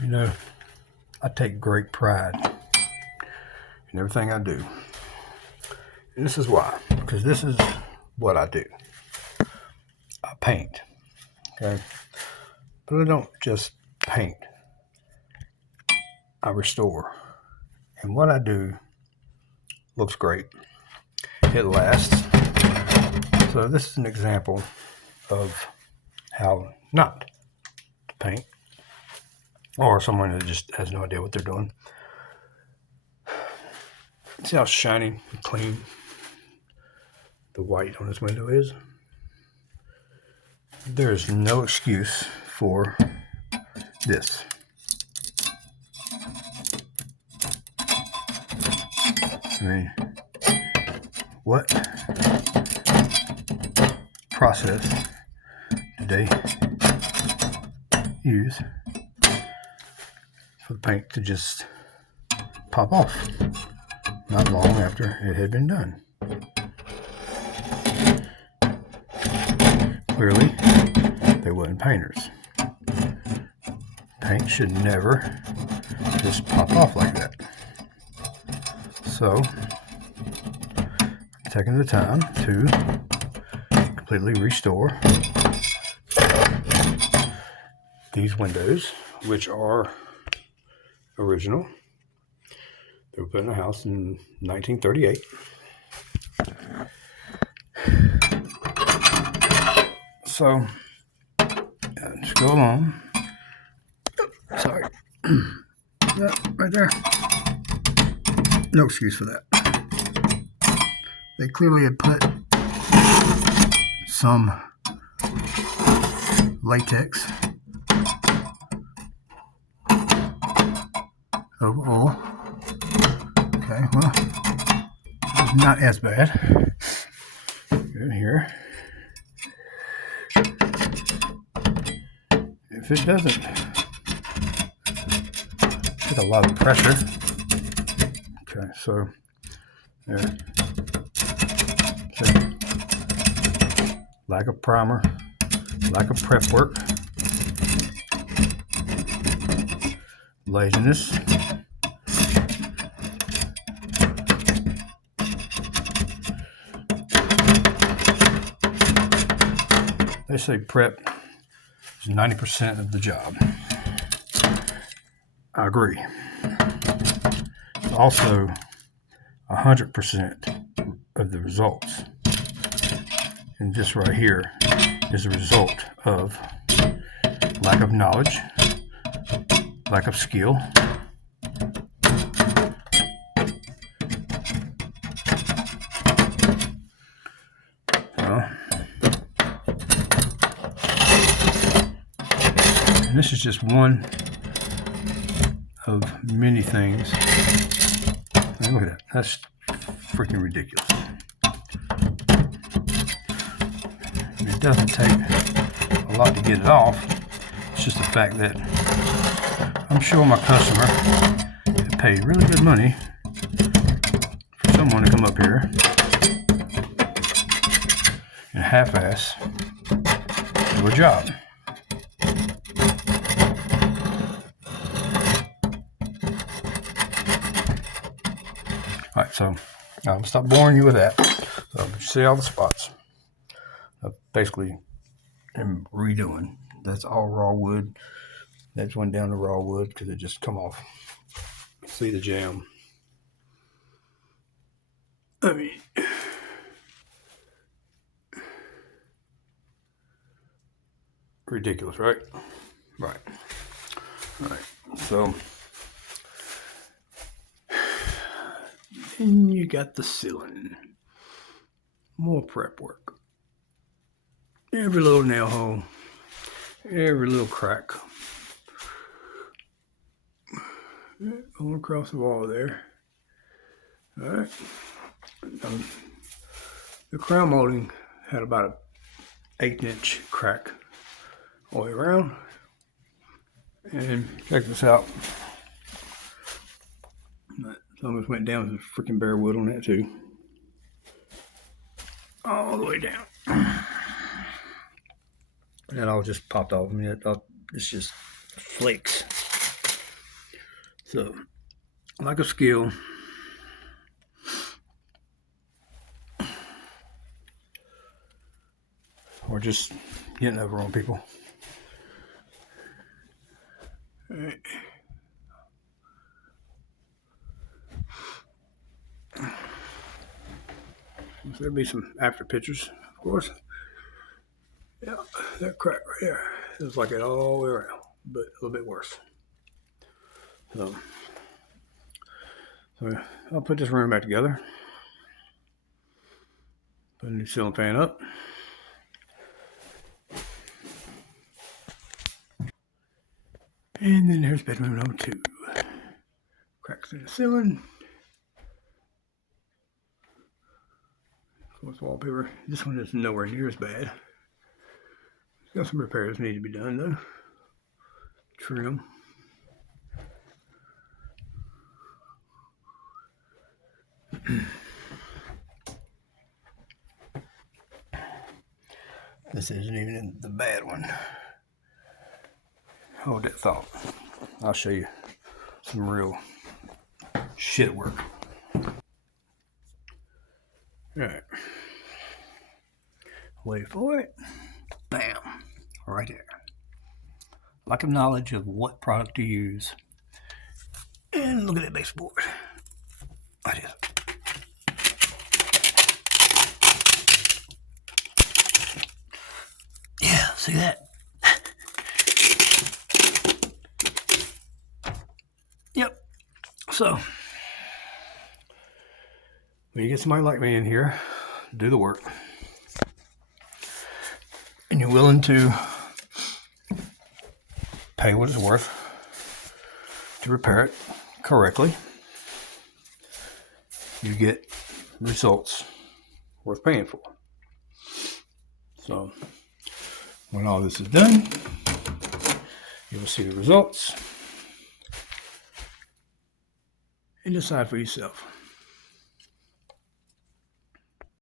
You know, I take great pride in everything I do. And this is why, because this is what I do. I paint, okay? But I don't just paint, I restore. And what I do looks great. It lasts. So this is an example of how not to paint, or someone that just has no idea what they're doing. See how shiny and clean the white on this window is? There is no excuse for this. I mean, what process do they use for the paint to just pop off not long after it had been done? Clearly, they wasn't painters. Paint should never just pop off like that. So, I'm taking the time to completely restore these windows, which are original. They were put in a house in 1938. So, just go along. Sorry. That right there. No excuse for that. They clearly had put some latex over all. Okay, well, it's not as bad. Good here. If it doesn't take a lot of pressure. Okay, so there. Okay. Lack of primer, lack of prep work, laziness. They say prep is 90% of the job. I agree. It's also 100% of the results. And this right here is a result of lack of knowledge, lack of skill, and this is just one of many things. I mean, look at that. That's freaking ridiculous. It doesn't take a lot to get it off. It's just the fact that I'm sure my customer had paid really good money for someone to come up here and half-ass do a job. All right, so I'll stop boring you with that. So you see all the spots. I basically am redoing. That's all raw wood. Next one down to raw wood because it just come off. See the jam. I mean, ridiculous, right? Right. All right. So then you got the ceiling. More prep work. Every little nail hole, every little crack. Going across the wall there. All right. The crown molding had about an 1/8" crack all the way around. And check this out. Almost went down to freaking bare wood on that too. All the way down. And it all just popped off. I mean, it's just flakes. So, like a skill, or just getting over on people. All right. There'll be some after pictures, of course. Yeah, that crack right there. It was like it all the way around, but a little bit worse. So I'll put this room back together. Put a new ceiling fan up. And then there's bedroom number 2. Cracks in the ceiling. With wallpaper. This one is nowhere near as bad. It's got some repairs need to be done though. Trim. This isn't even the bad one. Hold that thought. I'll show you some real shit work. Alright. Wait for it. Bam. Right there. Lack of knowledge of what product to use. And look at that baseboard. Like this. Yeah, see that? Yep. So, when you get somebody like me in here, do the work, and you're willing to pay what it's worth to repair it correctly, you get results worth paying for. So, when all this is done, you will see the results and decide for yourself.